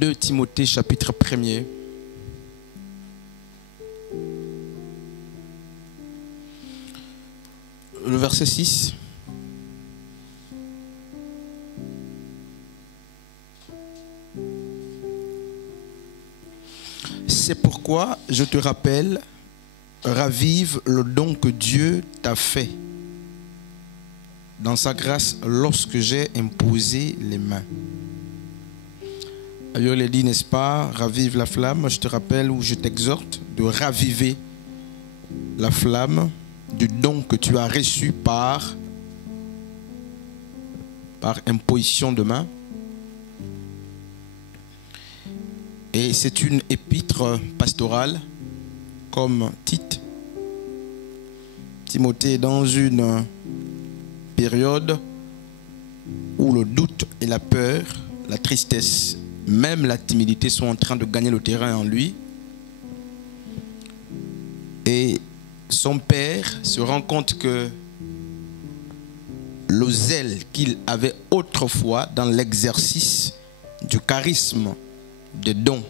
2 Timothée chapitre 1er. Le verset 6. C'est pourquoi je te rappelle, ravive le don que Dieu t'a fait dans sa grâce lorsque j'ai imposé les mains. Ailleurs il est dit, n'est-ce pas, ravive la flamme. Je te rappelle ou je t'exhorte de raviver la flamme du don que tu as reçu par imposition de main. Et c'est une épître pastorale comme Tite. Timothée est dans une période où le doute et la peur, la tristesse, même la timidité sont en train de gagner le terrain en lui. Et son père se rend compte que le zèle qu'il avait autrefois dans l'exercice du charisme des dons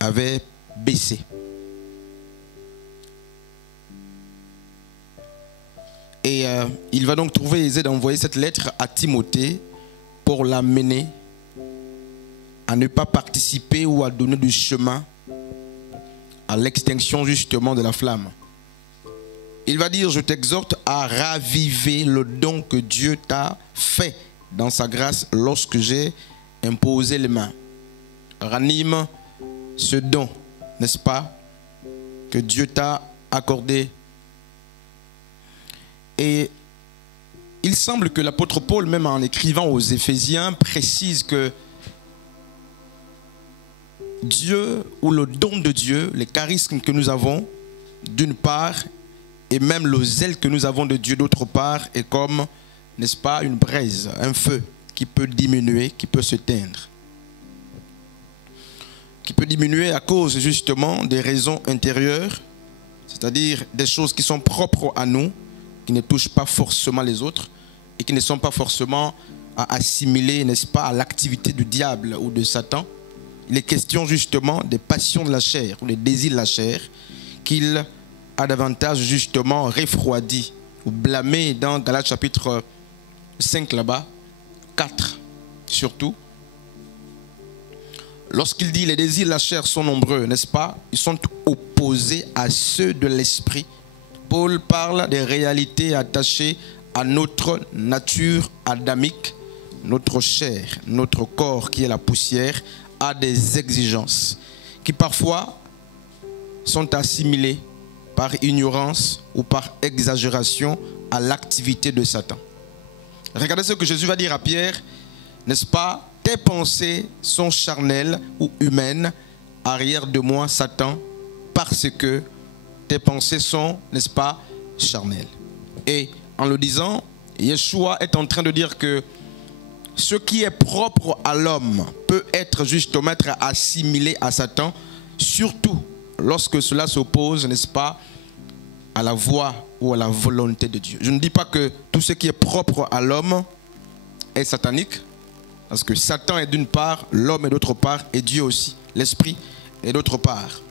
avait baissé. Et il va donc trouver aisé d'envoyer cette lettre à Timothée pour l'amener à ne pas participer ou à donner du chemin à l'extinction justement de la flamme. Il va dire, je t'exhorte à raviver le don que Dieu t'a fait dans sa grâce lorsque j'ai imposé les mains. Ranime ce don, n'est-ce pas, que Dieu t'a accordé. Et il semble que l'apôtre Paul, même en écrivant aux Éphésiens, précise que Dieu, ou le don de Dieu, les charismes que nous avons, d'une part, et même le zèle que nous avons de Dieu, d'autre part, est comme, n'est-ce pas, une braise, un feu qui peut diminuer, qui peut s'éteindre. Qui peut diminuer à cause justement des raisons intérieures, c'est-à-dire des choses qui sont propres à nous, qui ne touchent pas forcément les autres et qui ne sont pas forcément à assimiler, n'est-ce pas, à l'activité du diable ou de Satan. Il est question justement des passions de la chair ou des désirs de la chair qu'il a davantage justement refroidi ou blâmé dans Galates chapitre 5 là-bas, 4 surtout. Lorsqu'il dit les désirs de la chair sont nombreux, n'est-ce pas? Ils sont opposés à ceux de l'esprit. Paul parle des réalités attachées à notre nature adamique, notre chair, notre corps qui est la poussière, a des exigences qui parfois sont assimilées par ignorance ou par exagération à l'activité de Satan. Regardez ce que Jésus va dire à Pierre, n'est-ce pas? Tes pensées sont charnelles ou humaines, arrière de moi Satan, parce que tes pensées sont, n'est-ce pas, charnelles. Et en le disant, Yeshua est en train de dire que ce qui est propre à l'homme peut être justement assimilé à Satan, surtout lorsque cela s'oppose, n'est-ce pas, à la voix ou à la volonté de Dieu. Je ne dis pas que tout ce qui est propre à l'homme est satanique, parce que Satan est d'une part, l'homme est d'autre part, et Dieu aussi, l'esprit est d'autre part.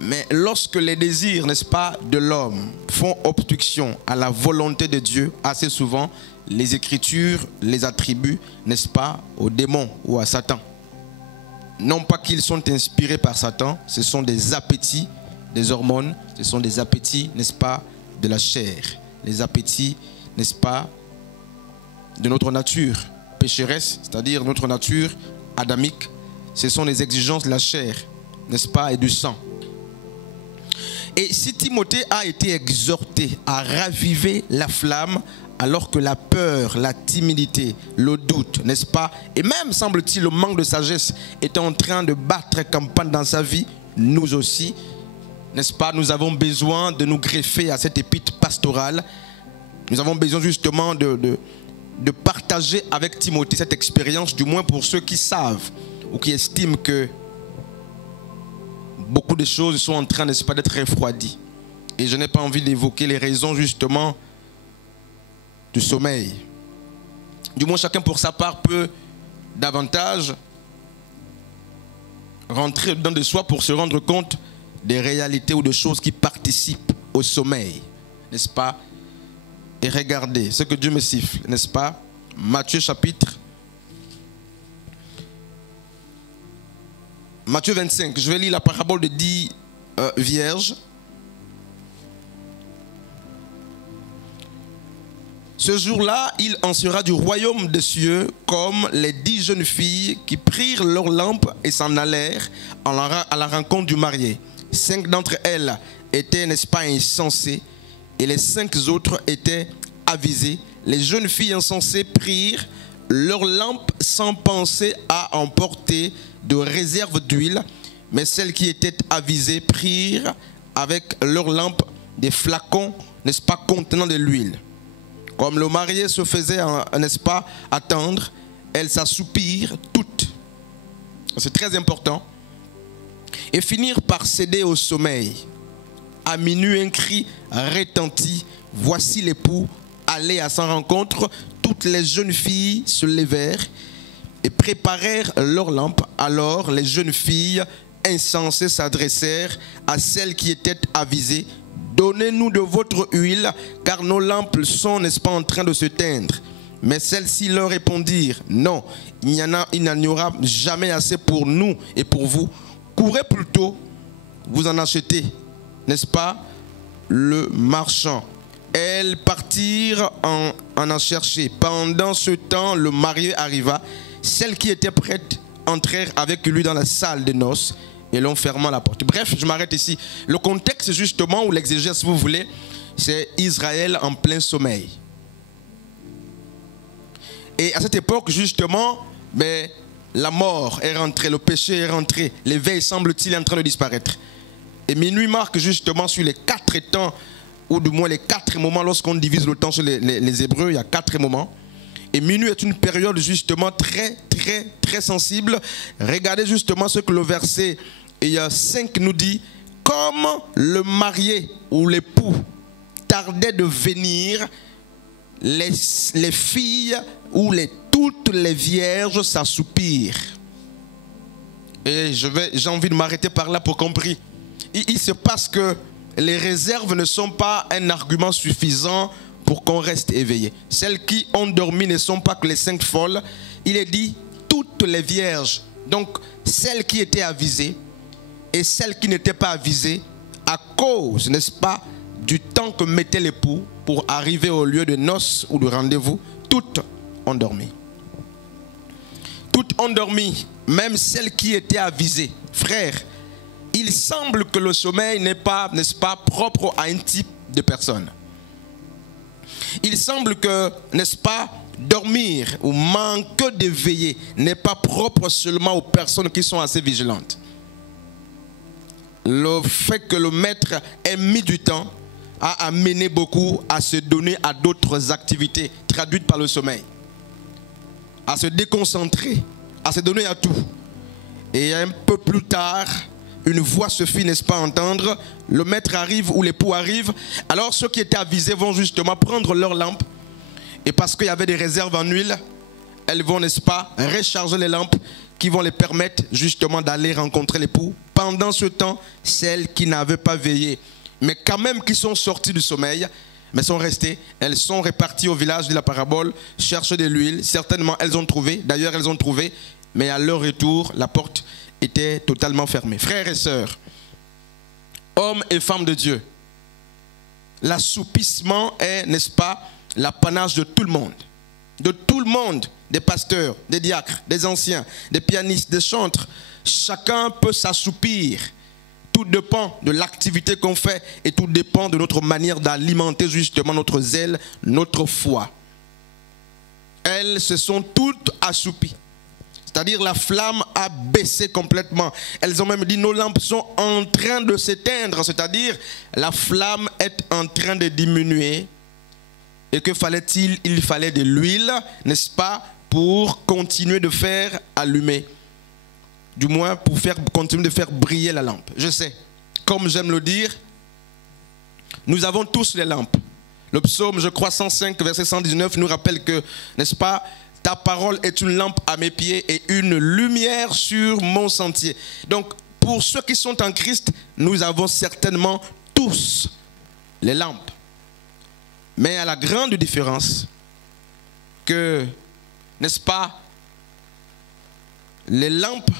Mais lorsque les désirs, n'est-ce pas, de l'homme font obstruction à la volonté de Dieu, assez souvent, les Écritures les attribuent, n'est-ce pas, aux démons ou à Satan. Non pas qu'ils sont inspirés par Satan, ce sont des appétits, des hormones, ce sont des appétits, n'est-ce pas, de la chair. Les appétits, n'est-ce pas, de notre nature pécheresse, c'est-à-dire notre nature adamique. Ce sont les exigences de la chair, n'est-ce pas, et du sang. Et si Timothée a été exhorté à raviver la flamme, alors que la peur, la timidité, le doute, n'est-ce pas, et même semble-t-il le manque de sagesse est en train de battre campagne dans sa vie, nous aussi, n'est-ce pas, nous avons besoin de nous greffer à cette épître pastorale. Nous avons besoin justement de partager avec Timothée cette expérience, du moins pour ceux qui savent ou qui estiment que beaucoup de choses sont en train, n'est-ce pas, d'être refroidies. Et je n'ai pas envie d'évoquer les raisons justement du sommeil. Du moins chacun pour sa part peut davantage rentrer dedans de soi pour se rendre compte des réalités ou des choses qui participent au sommeil, n'est-ce pas? Et regardez ce que Dieu me siffle, n'est-ce pas? Matthieu 25, je vais lire la parabole de 10 vierges. Ce jour-là, il en sera du royaume des cieux comme les 10 jeunes filles qui prirent leurs lampes et s'en allèrent à la rencontre du marié. 5 d'entre elles étaient, n'est-ce pas, insensées, et les 5 autres étaient avisées. Les jeunes filles insensées prirent leurs lampes sans penser à emporter de réserve d'huile, mais celles qui étaient avisées prirent avec leurs lampes des flacons, n'est-ce pas, contenant de l'huile. Comme le marié se faisait, n'est-ce pas, attendre, elles s'assoupirent toutes. C'est très important. Et finirent par céder au sommeil. À minuit, un cri retentit. Voici l'époux, allez à sa rencontre. Toutes les jeunes filles se levèrent et préparèrent leurs lampes. Alors les jeunes filles insensées s'adressèrent à celles qui étaient avisées. Donnez-nous de votre huile, car nos lampes sont, n'est-ce pas, en train de se teindre. Mais celles-ci leur répondirent, non, il n'y aura jamais assez pour nous et pour vous. Courez plutôt, vous en achetez, n'est-ce pas, le marchand. Elles partirent en chercher. Pendant ce temps, le marié arriva. Celles qui étaient prêtes entrèrent avec lui dans la salle de noces et l'on ferma la porte. Bref, je m'arrête ici. Le contexte justement, ou l'exégèse si vous voulez, c'est Israël en plein sommeil. Et à cette époque justement, la mort est rentrée, le péché est rentré, l'éveil semble-t-il est en train de disparaître. Et minuit marque justement sur les 4 temps, ou du moins les 4 moments, lorsqu'on divise le temps sur les Hébreux, il y a 4 moments. Et minuit est une période justement très sensible. Regardez justement ce que le verset 5 nous dit. Comme le marié ou l'époux tardait de venir, les filles ou toutes les vierges s'assoupirent. Et j'ai envie de m'arrêter par là pour comprendre. Il se passe que les réserves ne sont pas un argument suffisant pour qu'on reste éveillé. Celles qui ont dormi ne sont pas que les 5 folles. Il est dit toutes les vierges. Donc celles qui étaient avisées et celles qui n'étaient pas avisées à cause, n'est-ce pas, du temps que mettait l'époux pour arriver au lieu de noces ou de rendez-vous, toutes ont dormi. Toutes ont dormi, même celles qui étaient avisées. Frères, il semble que le sommeil n'est pas, n'est-ce pas, propre à un type de personne. Il semble que, n'est-ce pas, dormir ou manquer de veiller n'est pas propre seulement aux personnes qui sont assez vigilantes. Le fait que le maître ait mis du temps a amené beaucoup à se donner à d'autres activités traduites par le sommeil, à se déconcentrer, à se donner à tout. Et un peu plus tard, une voix se fit, n'est-ce pas, entendre. Le maître arrive ou l'époux arrive. Alors ceux qui étaient avisés vont justement prendre leur lampe. Et parce qu'il y avait des réserves en huile, elles vont, n'est-ce pas, recharger les lampes qui vont les permettre justement d'aller rencontrer l'époux. Pendant ce temps, celles qui n'avaient pas veillé, mais quand même qui sont sorties du sommeil, mais sont restées, elles sont réparties au village de la parabole, chercher de l'huile. Certainement, elles ont trouvé. D'ailleurs, elles ont trouvé. Mais à leur retour, la porte était totalement fermée. Frères et sœurs, hommes et femmes de Dieu, l'assoupissement est, n'est-ce pas, l'apanage de tout le monde. De tout le monde, des pasteurs, des diacres, des anciens, des pianistes, des chantres. Chacun peut s'assoupir. Tout dépend de l'activité qu'on fait et tout dépend de notre manière d'alimenter justement notre zèle, notre foi. Elles se sont toutes assoupies. C'est-à-dire la flamme a baissé complètement. Elles ont même dit nos lampes sont en train de s'éteindre. C'est-à-dire la flamme est en train de diminuer. Et que fallait-il? Il fallait de l'huile, n'est-ce pas, pour continuer de faire allumer. Du moins pour continuer de faire briller la lampe. Je sais, comme j'aime le dire, nous avons tous les lampes. Le psaume, je crois, 105, verset 119, nous rappelle que, n'est-ce pas, Ta parole est une lampe à mes pieds et une lumière sur mon sentier. Donc, pour ceux qui sont en Christ, nous avons certainement tous les lampes. Mais à la grande différence que, n'est-ce pas, les lampes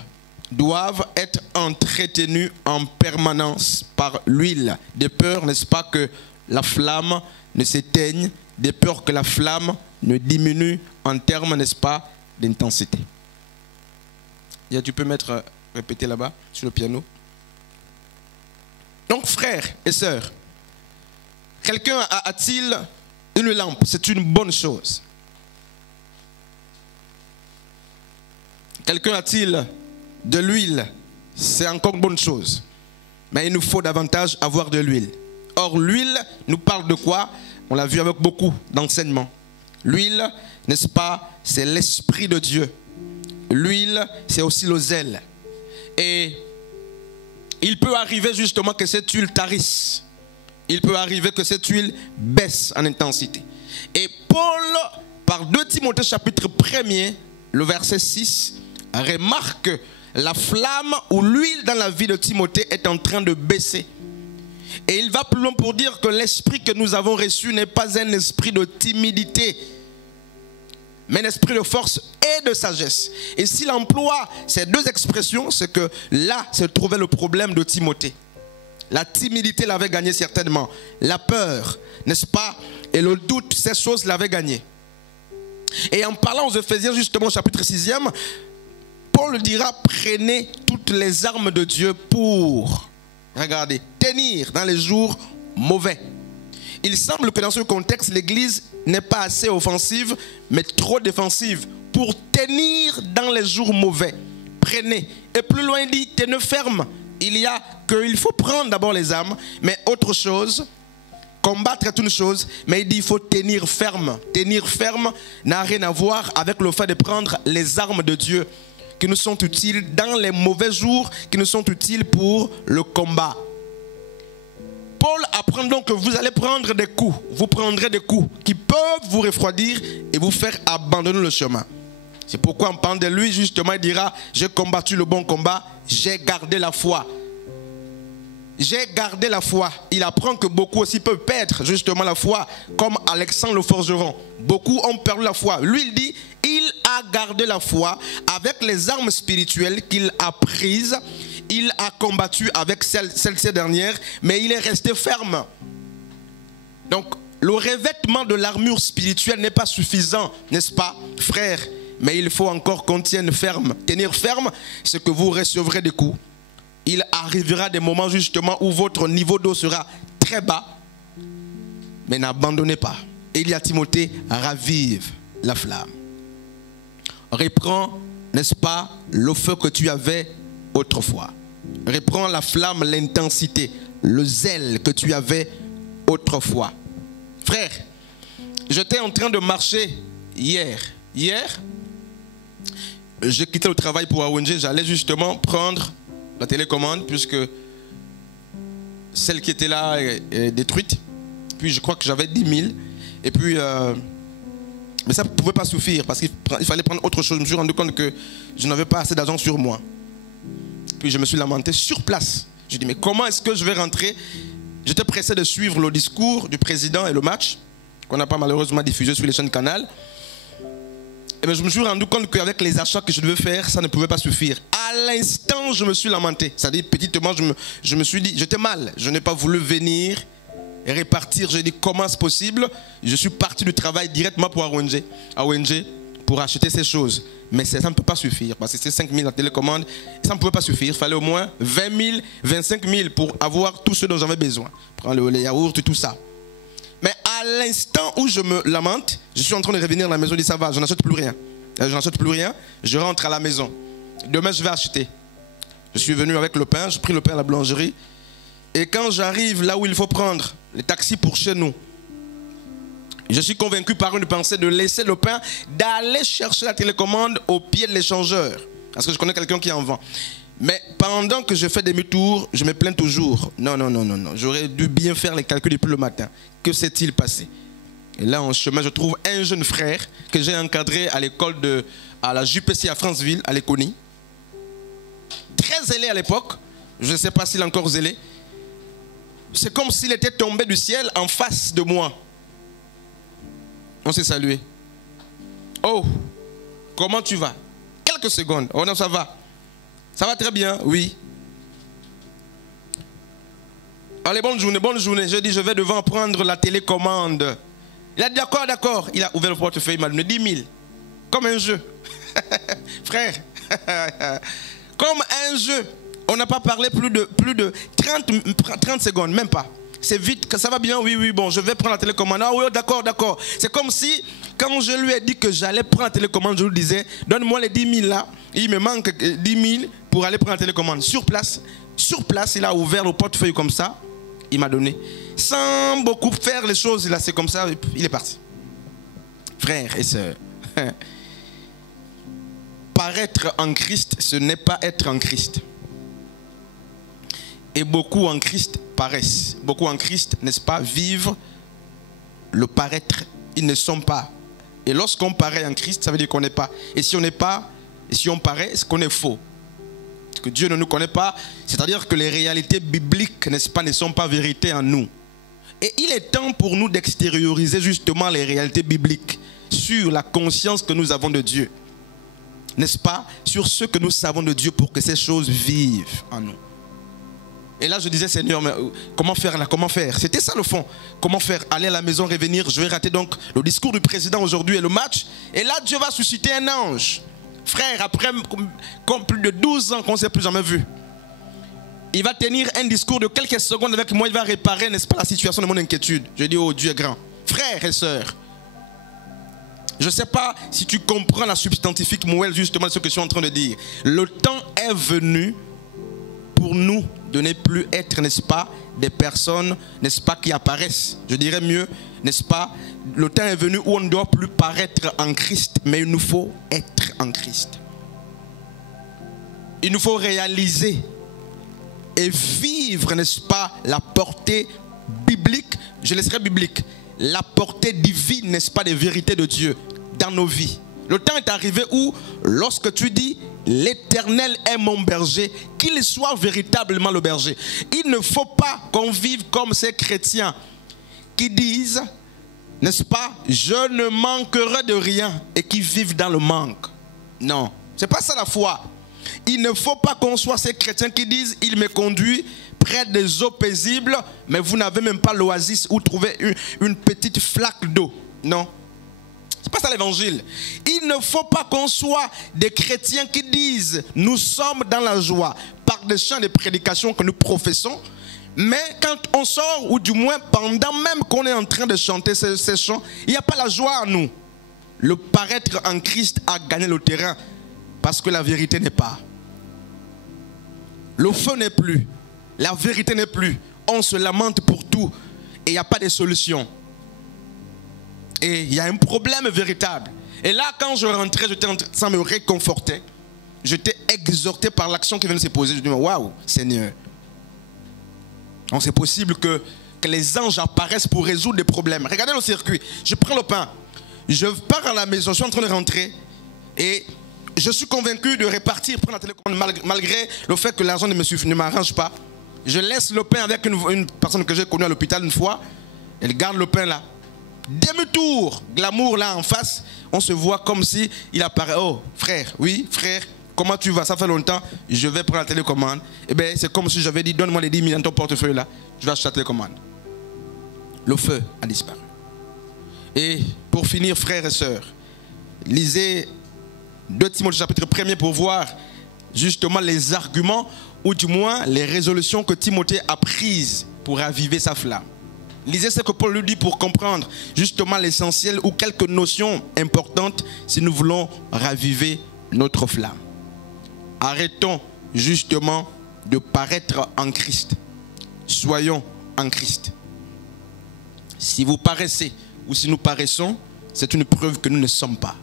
doivent être entretenues en permanence par l'huile. De peur, n'est-ce pas, que la flamme ne s'éteigne, de peur que la flamme ne diminue en termes, n'est-ce pas, d'intensité. Tu peux répéter là-bas, sur le piano. Donc, frères et sœurs, quelqu'un a-t-il une lampe? C'est une bonne chose. Quelqu'un a-t-il de l'huile? C'est encore une bonne chose. Mais il nous faut davantage avoir de l'huile. Or, l'huile nous parle de quoi? On l'a vu avec beaucoup d'enseignements. L'huile, n'est-ce pas, c'est l'Esprit de Dieu. L'huile, c'est aussi le zèle. Et il peut arriver justement que cette huile tarisse. Il peut arriver que cette huile baisse en intensité. Et Paul, par 2 Timothée chapitre 1er, le verset 6, remarque que la flamme ou l'huile dans la vie de Timothée est en train de baisser. Et il va plus loin pour dire que l'esprit que nous avons reçu n'est pas un esprit de timidité, mais un esprit de force et de sagesse. Et s'il emploie ces 2 expressions, c'est que là se trouvait le problème de Timothée. La timidité l'avait gagné certainement. La peur, n'est-ce pas, et le doute, ces choses l'avaient gagné. Et en parlant aux Éphésiens, justement, au chapitre 6e, Paul dira, prenez toutes les armes de Dieu pour, regardez, tenir dans les jours mauvais. Il semble que dans ce contexte, l'Église n'est pas assez offensive, mais trop défensive pour tenir dans les jours mauvais. Prenez. Et plus loin, il dit, tenez ferme. Il faut prendre d'abord les armes, mais autre chose, combattre est une chose, mais il dit il faut tenir ferme. Tenir ferme n'a rien à voir avec le fait de prendre les armes de Dieu qui nous sont utiles dans les mauvais jours, qui nous sont utiles pour le combat. Paul apprend donc que vous allez prendre des coups, vous prendrez des coups qui peuvent vous refroidir et vous faire abandonner le chemin. C'est pourquoi en parlant de lui, justement, il dira, j'ai combattu le bon combat, j'ai gardé la foi. J'ai gardé la foi. Il apprend que beaucoup aussi peuvent perdre justement la foi, comme Alexandre le forgeron. Beaucoup ont perdu la foi. Lui, il dit, il a gardé la foi avec les armes spirituelles qu'il a prises. Il a combattu avec celles-ci dernières, mais il est resté ferme. Donc, le revêtement de l'armure spirituelle n'est pas suffisant, n'est-ce pas, frère? Mais il faut encore qu'on tienne ferme. Tenir ferme, c'est que vous recevrez des coups. Il arrivera des moments justement où votre niveau d'eau sera très bas. Mais n'abandonnez pas. Et il y a Timothée, ravive la flamme. Reprends, n'est-ce pas, le feu que tu avais autrefois. Reprends la flamme, l'intensité, le zèle que tu avais autrefois. Frère, j'étais en train de marcher hier. Hier, j'ai quitté le travail pour AONG. J'allais justement prendre la télécommande puisque celle qui était là est détruite. Puis je crois que j'avais 10 000. Et puis, mais ça ne pouvait pas suffire parce qu'il fallait prendre autre chose. Je me suis rendu compte que je n'avais pas assez d'argent sur moi. Puis je me suis lamenté sur place. Je dis mais comment est-ce que je vais rentrer? J'étais pressé de suivre le discours du président et le match qu'on n'a pas malheureusement diffusé sur les chaînes Canal. Et bien je me suis rendu compte qu'avec les achats que je devais faire, ça ne pouvait pas suffire. À l'instant, je me suis lamenté. C'est-à-dire, petitement, je me suis dit, j'étais mal. Je n'ai pas voulu venir et répartir. J'ai dit, comment c'est possible? Je suis parti du travail directement pour AONG pour acheter ces choses. Mais ça ne peut pas suffire parce que c'est 5 000 la télécommande. Ça ne pouvait pas suffire. Il fallait au moins 20 000, 25 000 pour avoir tout ce dont j'avais besoin. Prendre les yaourts et tout ça. Mais à l'instant où je me lamente, je suis en train de revenir à la maison. Je dis ça va, je n'achète plus rien. Je n'achète plus rien. Je rentre à la maison. Demain, je vais acheter. Je suis venu avec le pain. J'ai pris le pain à la boulangerie. Et quand j'arrive là où il faut prendre les taxis pour chez nous, je suis convaincu par une pensée de laisser le pain, d'aller chercher la télécommande au pied de l'échangeur. Parce que je connais quelqu'un qui en vend. Mais pendant que je fais demi-tour, je me plains toujours. Non. J'aurais dû bien faire les calculs depuis le matin. Que s'est-il passé? Et là, en chemin, je trouve un jeune frère que j'ai encadré à l'école à la JPC à Franceville, à l'Éconie. Très zélé à l'époque. Je ne sais pas s'il est encore zélé. C'est comme s'il était tombé du ciel en face de moi. On s'est salué. Oh, comment tu vas? Quelques secondes. Oh non, ça va. Ça va très bien, oui. Allez, bonne journée, bonne journée. Je dis, je vais devant prendre la télécommande. Il a dit, d'accord, d'accord. Il a ouvert le portefeuille, il m'a donné 10 000. Comme un jeu. Frère. Comme un jeu. On n'a pas parlé plus de 30 secondes, même pas. C'est vite, que ça va bien, oui, oui, bon, je vais prendre la télécommande. Ah oui, d'accord, d'accord. C'est comme si, quand je lui ai dit que j'allais prendre la télécommande, je lui disais, donne-moi les 10 000 là. Il me manque 10 000 pour aller prendre la télécommande. Sur place, il a ouvert le portefeuille comme ça. Il m'a donné. Sans beaucoup faire les choses, il a fait comme ça, il est parti. Frères et sœurs, paraître en Christ, ce n'est pas être en Christ. Et beaucoup en Christ paraissent. Beaucoup en Christ, n'est-ce pas, vivent le paraître. Ils ne sont pas. Et lorsqu'on paraît en Christ, ça veut dire qu'on n'est pas. Et si on n'est pas, et si on paraît, c'est qu'on est faux. Parce que Dieu ne nous connaît pas. C'est-à-dire que les réalités bibliques, n'est-ce pas, ne sont pas vérité en nous. Et il est temps pour nous d'extérioriser justement les réalités bibliques sur la conscience que nous avons de Dieu. N'est-ce pas? Sur ce que nous savons de Dieu pour que ces choses vivent en nous. Et là, je disais, Seigneur, mais comment faire là? Comment faire? C'était ça le fond. Comment faire? Aller à la maison, revenir. Je vais rater donc le discours du président aujourd'hui et le match. Et là, Dieu va susciter un ange. Frère, après comme plus de 12 ans qu'on ne s'est plus jamais vu. Il va tenir un discours de quelques secondes avec moi. Il va réparer, n'est-ce pas, la situation de mon inquiétude. Je dis, oh, Dieu est grand. Frères et sœurs, je ne sais pas si tu comprends la substantifique moelle justement de ce que je suis en train de dire. Le temps est venu pour nous de ne plus être, n'est-ce pas, des personnes, n'est-ce pas, qui apparaissent. Je dirais mieux, n'est-ce pas, le temps est venu où on ne doit plus paraître en Christ, mais il nous faut être en Christ. Il nous faut réaliser et vivre, n'est-ce pas, la portée biblique, je laisserai biblique, la portée divine, n'est-ce pas, des vérités de Dieu dans nos vies. Le temps est arrivé où, lorsque tu dis l'Éternel est mon berger, qu'il soit véritablement le berger. Il ne faut pas qu'on vive comme ces chrétiens qui disent, n'est-ce pas, je ne manquerai de rien, et qui vivent dans le manque. Non, c'est pas ça la foi. Il ne faut pas qu'on soit ces chrétiens qui disent, il me conduit près des eaux paisibles, mais vous n'avez même pas l'oasis où trouver une petite flaque d'eau. Non. C'est pas ça l'évangile. Il ne faut pas qu'on soit des chrétiens qui disent nous sommes dans la joie par des chants de prédication que nous professons, mais quand on sort, ou du moins pendant même qu'on est en train de chanter ces chants, il n'y a pas la joie en nous. Le paraître en Christ a gagné le terrain parce que la vérité n'est pas. Le feu n'est plus. La vérité n'est plus. On se lamente pour tout et il n'y a pas de solution. Et il y a un problème véritable. Et là, quand je rentrais, j'étais en train de me réconforter. J'étais exhorté par l'action qui venait de se poser. Je me dis, waouh, Seigneur. Donc c'est possible que les anges apparaissent pour résoudre des problèmes. Regardez le circuit. Je prends le pain. Je pars à la maison. Je suis en train de rentrer. Et je suis convaincu de repartir prendre la télécommande malgré le fait que l'argent ne m'arrange pas. Je laisse le pain avec une personne que j'ai connue à l'hôpital une fois. Elle garde le pain là. Demi-tour, glamour là en face, on se voit comme si il apparaît. Oh frère, oui frère, comment tu vas? Ça fait longtemps, je vais prendre la télécommande. Eh bien c'est comme si j'avais dit, donne-moi les 10 000 dans ton portefeuille là, je vais acheter la télécommande. Le feu a disparu. Et pour finir, frères et sœurs, lisez 2 Timothée chapitre 1er pour voir justement les arguments ou du moins les résolutions que Timothée a prises pour raviver sa flamme. Lisez ce que Paul lui dit pour comprendre justement l'essentiel ou quelques notions importantes si nous voulons raviver notre flamme. Arrêtons justement de paraître en Christ. Soyons en Christ. Si vous paraissez ou si nous paraissons, c'est une preuve que nous ne sommes pas.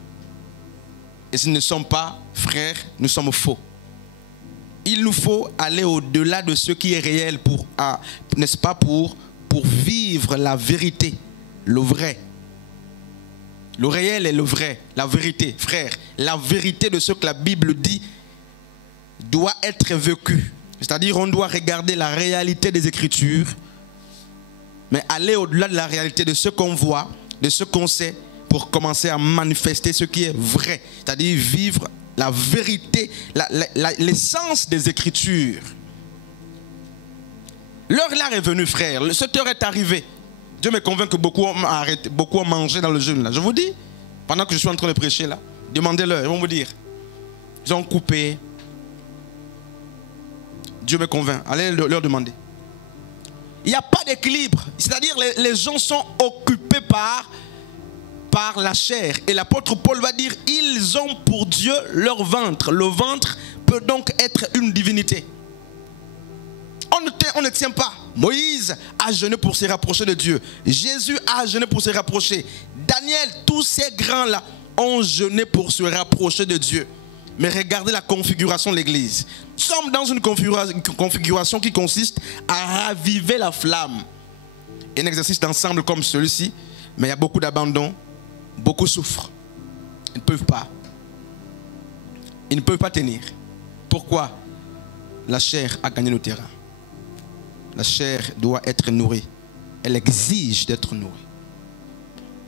Et si nous ne sommes pas, frères, nous sommes faux. Il nous faut aller au-delà de ce qui est réel pour, n'est-ce pas, pour vivre la vérité, le vrai. Le réel et le vrai, la vérité, frère. La vérité de ce que la Bible dit doit être vécue. C'est-à-dire on doit regarder la réalité des Écritures, mais aller au-delà de la réalité de ce qu'on voit, de ce qu'on sait, pour commencer à manifester ce qui est vrai. C'est-à-dire vivre la vérité, l'essence des Écritures. L'heure là est venue, frère. Cette heure est arrivée. Dieu me convainc que beaucoup ont mangé dans le jeûne là. Je vous dis, pendant que je suis en train de prêcher là, demandez-leur, ils vont vous dire. Ils ont coupé. Dieu me convainc. Allez leur demander. Il n'y a pas d'équilibre. C'est-à-dire les gens sont occupés par la chair. Et l'apôtre Paul va dire, ils ont pour Dieu leur ventre. Le ventre peut donc être une divinité. On ne tient pas. Moïse a jeûné pour se rapprocher de Dieu. Jésus a jeûné pour se rapprocher. Daniel, tous ces grands-là ont jeûné pour se rapprocher de Dieu. Mais regardez la configuration de l'Église. Nous sommes dans une configuration qui consiste à raviver la flamme. Un exercice d'ensemble comme celui-ci, mais il y a beaucoup d'abandon, beaucoup souffrent. Ils ne peuvent pas. Ils ne peuvent pas tenir. Pourquoi? La chair a gagné le terrain. La chair doit être nourrie. Elle exige d'être nourrie.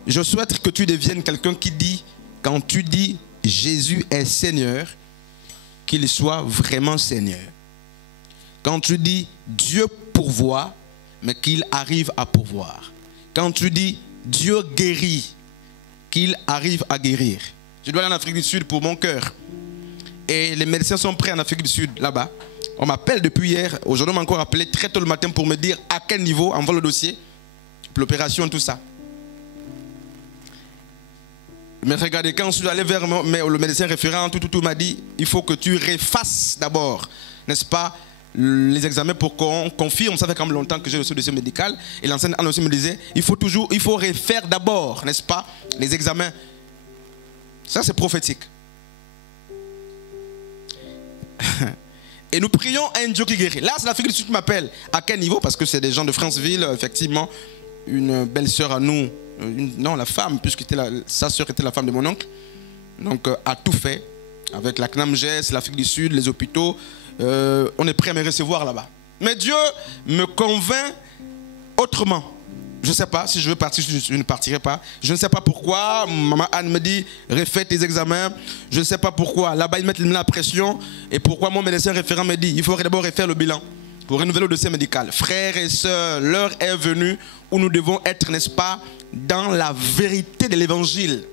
Je souhaite que tu deviennes quelqu'un qui dit, quand tu dis Jésus est Seigneur, qu'il soit vraiment Seigneur. Quand tu dis Dieu pourvoit, mais qu'il arrive à pourvoir. Quand tu dis Dieu guérit, qu'il arrive à guérir. Je dois aller en Afrique du Sud pour mon cœur. Et les médecins sont prêts en Afrique du Sud, là-bas. On m'appelle depuis hier. Aujourd'hui, on m'a encore appelé très tôt le matin pour me dire à quel niveau envoie le dossier, l'opération, tout ça. Mais regardez, quand je suis allé vers le médecin référent, tout m'a dit, il faut que tu refasses d'abord, n'est-ce pas, les examens pour qu'on confirme. Ça fait quand même longtemps que j'ai reçu le dossier médical. Et l'enseignant aussi me disait, il faut refaire d'abord, n'est-ce pas, les examens. Ça, c'est prophétique. Et nous prions à un Dieu qui guérit. Là, c'est l'Afrique du Sud qui m'appelle. À quel niveau? Parce que c'est des gens de Franceville, effectivement. Une belle sœur à nous, non, la femme, puisque sa sœur était la femme de mon oncle. Donc, a tout fait. Avec la CNAMGES, l'Afrique du Sud, les hôpitaux. On est prêt à me recevoir là-bas. Mais Dieu me convainc autrement. Je ne sais pas si je veux partir, je ne partirai pas. Je ne sais pas pourquoi. Maman Anne me dit, refais tes examens. Je ne sais pas pourquoi. Là-bas, ils mettent la pression. Et pourquoi mon médecin référent me dit, il faut d'abord refaire le bilan pour renouveler le dossier médical. Frères et sœurs, l'heure est venue où nous devons être, n'est-ce pas, dans la vérité de l'évangile.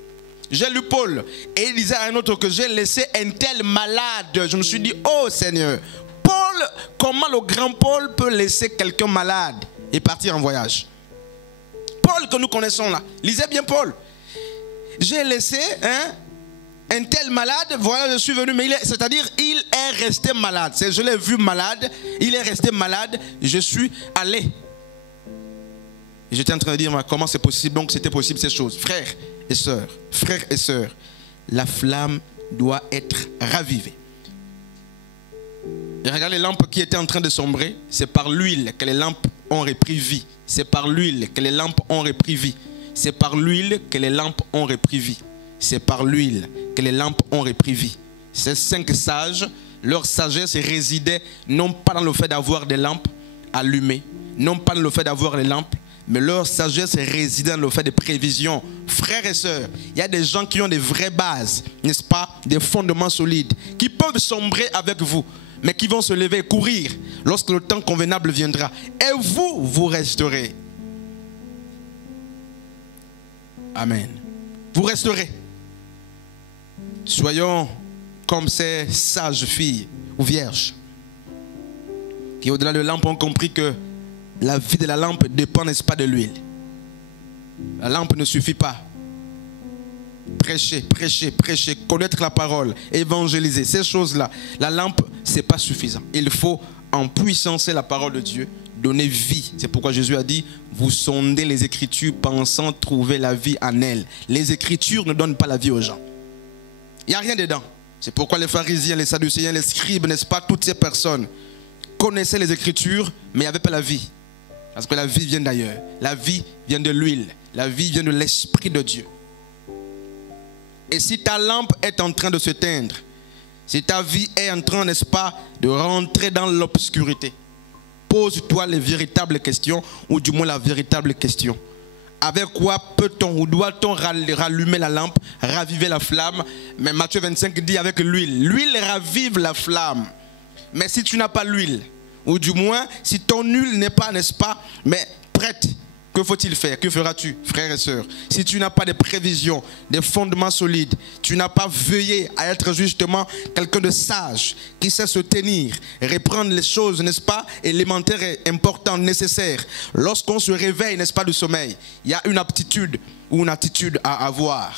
J'ai lu Paul et il disait à un autre que j'ai laissé un tel malade. Je me suis dit, oh Seigneur, Paul, comment le grand Paul peut laisser quelqu'un malade et partir en voyage? Paul que nous connaissons là, lisez bien Paul. J'ai laissé un tel malade, voilà je suis venu, mais c'est-à-dire il est resté malade. Je l'ai vu malade, il est resté malade, je suis allé. Et j'étais en train de dire, comment c'est possible? Donc c'était possible ces choses. Frères et sœurs, la flamme doit être ravivée. Et regardez les lampes qui étaient en train de sombrer, c'est par l'huile que les lampes ont repris vie. C'est par l'huile que les lampes ont repris vie. C'est par l'huile que les lampes ont repris vie. C'est par l'huile que les lampes ont repris vie. Ces 5 sages, leur sagesse résidait non pas dans le fait d'avoir des lampes allumées, non pas dans le fait d'avoir les lampes, mais leur sagesse résidait dans le fait de prévision. Frères et sœurs, il y a des gens qui ont des vraies bases, n'est-ce pas, des fondements solides, qui peuvent sombrer avec vous, mais qui vont se lever et courir lorsque le temps convenable viendra. Et vous, vous resterez. Amen. Vous resterez. Soyons comme ces sages filles ou vierges qui, au-delà de la lampe, ont compris que la vie de la lampe dépend, n'est-ce pas, de l'huile. La lampe ne suffit pas. Prêcher, prêcher, prêcher, connaître la parole, évangéliser, ces choses-là. La lampe, ce n'est pas suffisant. Il faut en puissancer la parole de Dieu, donner vie. C'est pourquoi Jésus a dit, vous sondez les Écritures pensant trouver la vie en elles. Les Écritures ne donnent pas la vie aux gens. Il n'y a rien dedans. C'est pourquoi les pharisiens, les sadducéens, les scribes, n'est-ce pas, toutes ces personnes connaissaient les Écritures, mais il n'y avait pas la vie. Parce que la vie vient d'ailleurs. La vie vient de l'huile. La vie vient de l'Esprit de Dieu. Et si ta lampe est en train de se teindre, si ta vie est en train, n'est-ce pas, de rentrer dans l'obscurité, pose-toi les véritables questions, ou du moins la véritable question. Avec quoi peut-on ou doit-on rallumer la lampe, raviver la flamme? Mais Matthieu 25 dit avec l'huile. L'huile ravive la flamme. Mais si tu n'as pas l'huile, ou du moins si ton huile n'est pas, n'est-ce pas, mais prête, que faut-il faire? Que feras-tu, frères et sœurs? Si tu n'as pas de prévisions, des fondements solides, tu n'as pas veillé à être justement quelqu'un de sage, qui sait se tenir, reprendre les choses, n'est-ce pas, élémentaires et importantes, nécessaires. Lorsqu'on se réveille, n'est-ce pas, du sommeil, il y a une aptitude ou une attitude à avoir.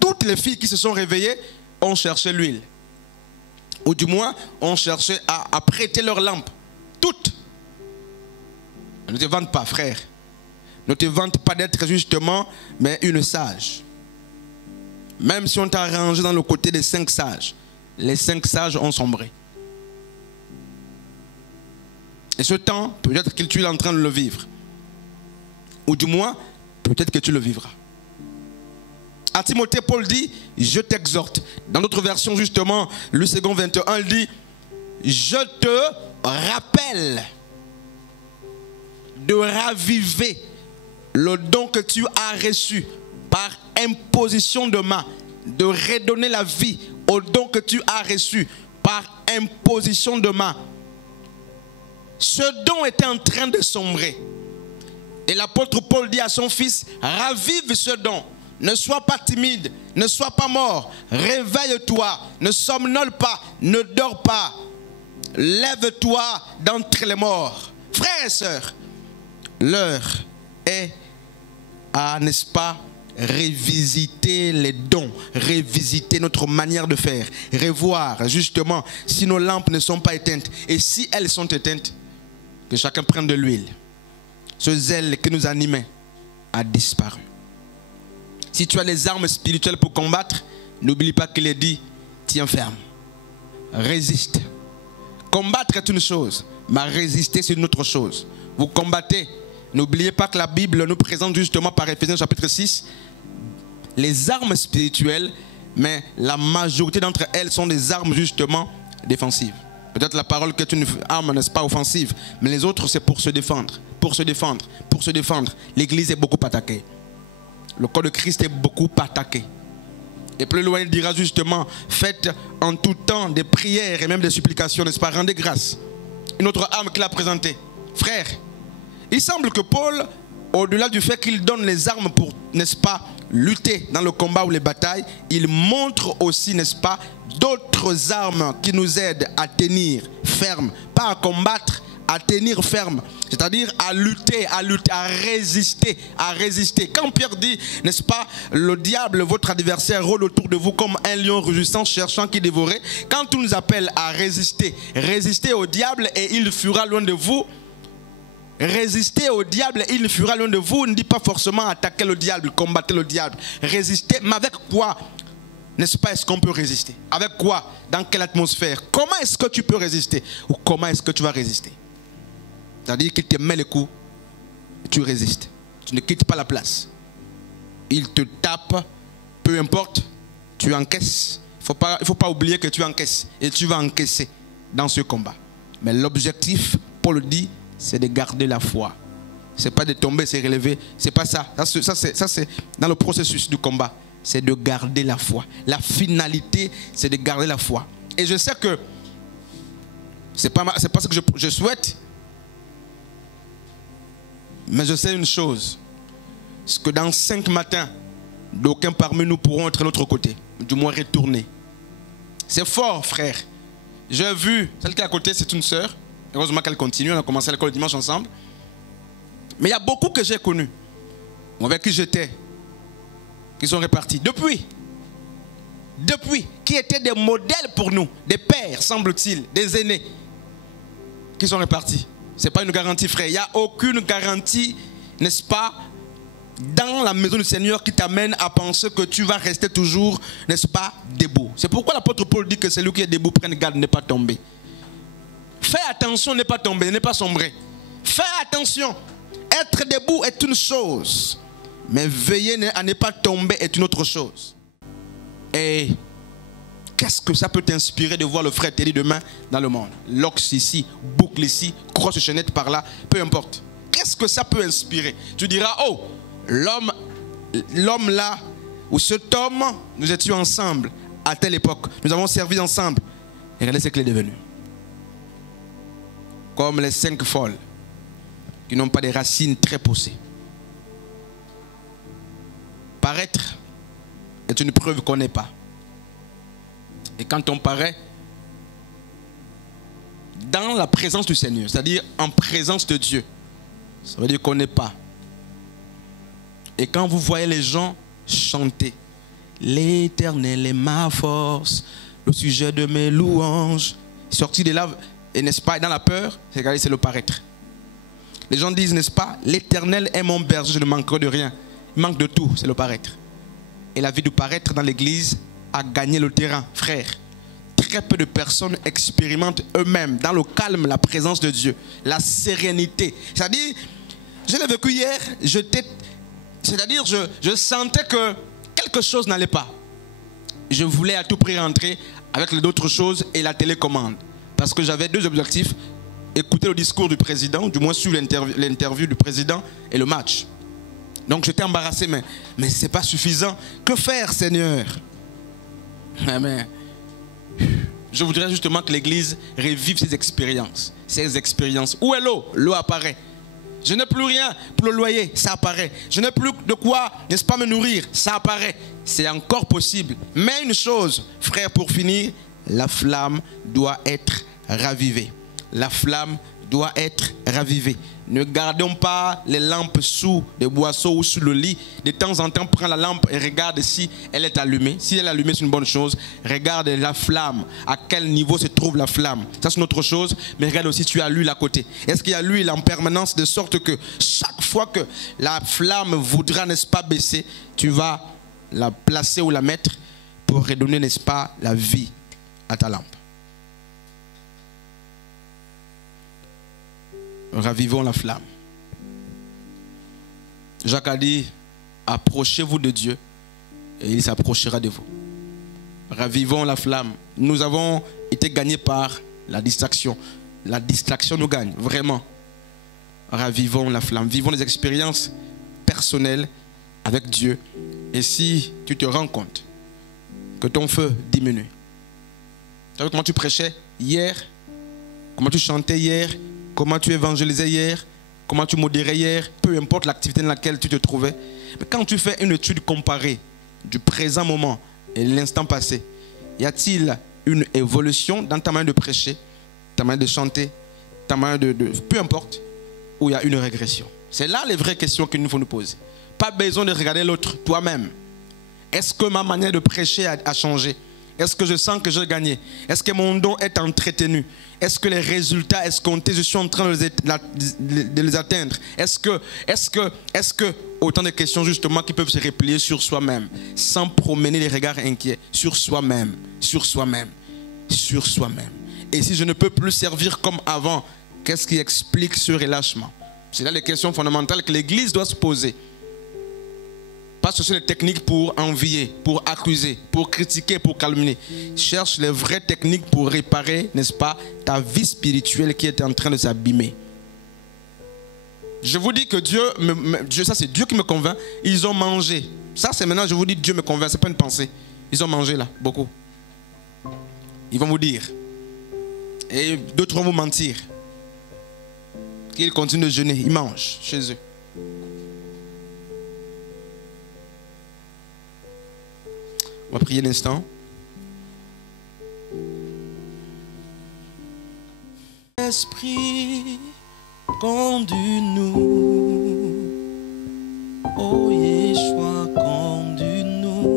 Toutes les filles qui se sont réveillées ont cherché l'huile. Ou du moins, ont cherché à prêter leur lampe. Toutes. Ne te vante pas, frère. Ne te vante pas d'être justement, mais une sage. Même si on t'a rangé dans le côté des 5 sages, les 5 sages ont sombré. Et ce temps, peut-être que tu es en train de le vivre. Ou du moins, peut-être que tu le vivras. À Timothée, Paul dit, je t'exhorte. Dans notre version, justement, le second 21, il dit, je te rappelle de raviver le don que tu as reçu par imposition de main, de redonner la vie au don que tu as reçu par imposition de main. Ce don était en train de sombrer. Et l'apôtre Paul dit à son fils, ravive ce don. Ne sois pas timide, ne sois pas mort, réveille-toi, ne somnole pas, ne dors pas. Lève-toi d'entre les morts. Frères et sœurs, l'heure est à, n'est-ce pas, révisiter les dons, révisiter notre manière de faire, revoir justement si nos lampes ne sont pas éteintes. Et si elles sont éteintes, que chacun prenne de l'huile. Ce zèle qui nous animait a disparu. Si tu as les armes spirituelles pour combattre, n'oublie pas qu'il est dit, tiens ferme, résiste. Combattre est une chose, mais résister c'est une autre chose. Vous combattez. N'oubliez pas que la Bible nous présente justement par Éphésiens chapitre 6 les armes spirituelles, mais la majorité d'entre elles sont des armes justement défensives. Peut-être la parole que est une arme, n'est-ce pas, offensive, mais les autres c'est pour se défendre, pour se défendre, pour se défendre. L'Église est beaucoup attaquée. Le corps de Christ est beaucoup attaqué. Et plus loin il dira justement, faites en tout temps des prières et même des supplications, n'est-ce pas, rendez grâce. Une autre arme qu'il a présentée. Frère, il semble que Paul, au-delà du fait qu'il donne les armes pour, n'est-ce pas, lutter dans le combat ou les batailles, il montre aussi, n'est-ce pas, d'autres armes qui nous aident à tenir ferme, pas à combattre, à tenir ferme, c'est-à-dire à lutter, à résister, à résister. Quand Pierre dit, n'est-ce pas, le diable, votre adversaire, rôde autour de vous comme un lion rugissant, cherchant qui dévorer. Quand on nous appelle à résister, résistez au diable et il fuira loin de vous. Résister au diable et il fuira loin de vous. Ne dit pas forcément attaquer le diable, combattre le diable. Résister, mais avec quoi, n'est-ce pas, est-ce qu'on peut résister? Avec quoi? Dans quelle atmosphère? Comment est-ce que tu peux résister? Ou comment est-ce que tu vas résister? C'est-à-dire qu'il te met les coups, tu résistes. Tu ne quittes pas la place. Il te tape, peu importe, tu encaisses. Il ne faut pas oublier que tu encaisses. Et tu vas encaisser dans ce combat. Mais l'objectif, Paul dit, c'est de garder la foi. Ce n'est pas de tomber, c'est relever. Ce n'est pas ça. Ça c'est dans le processus du combat. C'est de garder la foi. La finalité, c'est de garder la foi. Et je sais que ce n'est pas ce que je souhaite. Mais je sais une chose. C'est que dans 5 matins, d'aucuns parmi nous pourront être de l'autre côté. Du moins retourner. C'est fort, frère. J'ai vu, celle qui est à côté, c'est une sœur. Heureusement qu'elle continue, on a commencé l'école le dimanche ensemble. Mais il y a beaucoup que j'ai connus, avec qui j'étais, qui sont répartis. Depuis, qui étaient des modèles pour nous, des pères, semble-t-il, des aînés, qui sont répartis. Ce n'est pas une garantie, frère. Il n'y a aucune garantie, n'est-ce pas, dans la maison du Seigneur qui t'amène à penser que tu vas rester toujours, n'est-ce pas, debout. C'est pourquoi l'apôtre Paul dit que celui qui est debout prenne garde de ne pas tomber. Fais attention de ne pas tomber, de ne pas sombrer. Fais attention. Être debout est une chose, mais veiller à ne pas tomber est une autre chose. Et qu'est-ce que ça peut t'inspirer de voir le frère Teddy demain dans le monde? L'ox ici, boucle ici, grosse chaînette par là, peu importe. Qu'est-ce que ça peut inspirer? Tu diras, oh, l'homme là, ou cet homme, nous étions ensemble à telle époque. Nous avons servi ensemble. Et regardez ce qu'il est devenu. Comme les 5 folles qui n'ont pas des racines très poussées. Paraître est une preuve qu'on n'est pas. Et quand on paraît dans la présence du Seigneur, c'est-à-dire en présence de Dieu, ça veut dire qu'on n'est pas. Et quand vous voyez les gens chanter, l'Éternel est ma force, le sujet de mes louanges, sorti de là, et n'est-ce pas, dans la peur, regardez, c'est le paraître. Les gens disent, n'est-ce pas, l'Éternel est mon berger, je ne manquerai de rien. Il manque de tout, c'est le paraître. Et la vie du paraître dans l'église a gagné le terrain, frère. Très peu de personnes expérimentent eux-mêmes, dans le calme, la présence de Dieu, la sérénité. C'est-à-dire, je l'ai vécu hier, c'est-à-dire, je sentais que quelque chose n'allait pas. Je voulais à tout prix rentrer avec d'autres choses et la télécommande. Parce que j'avais 2 objectifs. Écouter le discours du président, du moins suivre l'interview du président et le match. Donc j'étais embarrassé, mais ce n'est pas suffisant. Que faire, Seigneur? Amen. Je voudrais justement que l'Église revive ces expériences. Ces expériences. Où est l'eau? L'eau apparaît. Je n'ai plus rien pour le loyer, ça apparaît. Je n'ai plus de quoi, n'est-ce pas, me nourrir, ça apparaît. C'est encore possible. Mais une chose, frère, pour finir, la flamme doit être ravivée. La flamme doit être ravivée. Ne gardons pas les lampes sous des boisseaux ou sous le lit. De temps en temps, prends la lampe et regarde si elle est allumée. Si elle est allumée, c'est une bonne chose. Regarde la flamme. À quel niveau se trouve la flamme? Ça, c'est une autre chose. Mais regarde aussi si tu as l'huile à côté. Est-ce qu'il y a l'huile en permanence de sorte que chaque fois que la flamme voudra, n'est-ce pas, baisser, tu vas la placer ou la mettre pour redonner, n'est-ce pas, la vie à ta lampe. Ravivons la flamme. Jacques a dit, approchez-vous de Dieu et il s'approchera de vous. Ravivons la flamme. Nous avons été gagnés par la distraction. La distraction nous gagne, vraiment. Ravivons la flamme. Vivons des expériences personnelles avec Dieu. Et si tu te rends compte que ton feu diminue. Tu sais comment tu prêchais hier? Comment tu chantais hier? Comment tu évangélisais hier? Comment tu modérais hier? Peu importe l'activité dans laquelle tu te trouvais. Mais quand tu fais une étude comparée du présent moment et l'instant passé, y a-t-il une évolution dans ta manière de prêcher, ta manière de chanter, ta manière de peu importe, ou il y a une régression? C'est là les vraies questions qu'il nous faut nous poser. Pas besoin de regarder l'autre, toi-même. Est-ce que ma manière de prêcher a changé? Est-ce que je sens que j'ai gagné? Est-ce que mon don est entretenu? Est-ce que les résultats escomptés, je suis en train de les atteindre? Est-ce que autant de questions justement qui peuvent se replier sur soi-même, sans promener les regards inquiets, sur soi-même, sur soi-même, sur soi-même. Et si je ne peux plus servir comme avant, qu'est-ce qui explique ce relâchement? C'est là les questions fondamentales que l'Église doit se poser. Pas chercher les techniques pour envier, pour accuser, pour critiquer, pour calomnier. Cherche les vraies techniques pour réparer, n'est-ce pas, ta vie spirituelle qui est en train de s'abîmer. Je vous dis que Dieu, ça c'est Dieu qui me convainc. Ils ont mangé. Ça c'est maintenant, je vous dis, Dieu me convainc, ce n'est pas une pensée. Ils ont mangé là, beaucoup. Ils vont vous dire. Et d'autres vont vous mentir. Qu'ils continuent de jeûner, ils mangent chez eux. On va prier un instant. Esprit, conduis-nous. Oh Yeshua, conduis-nous.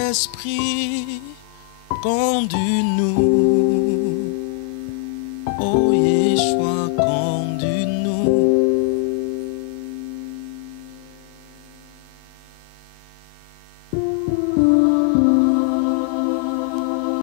Esprit, conduis-nous. Oh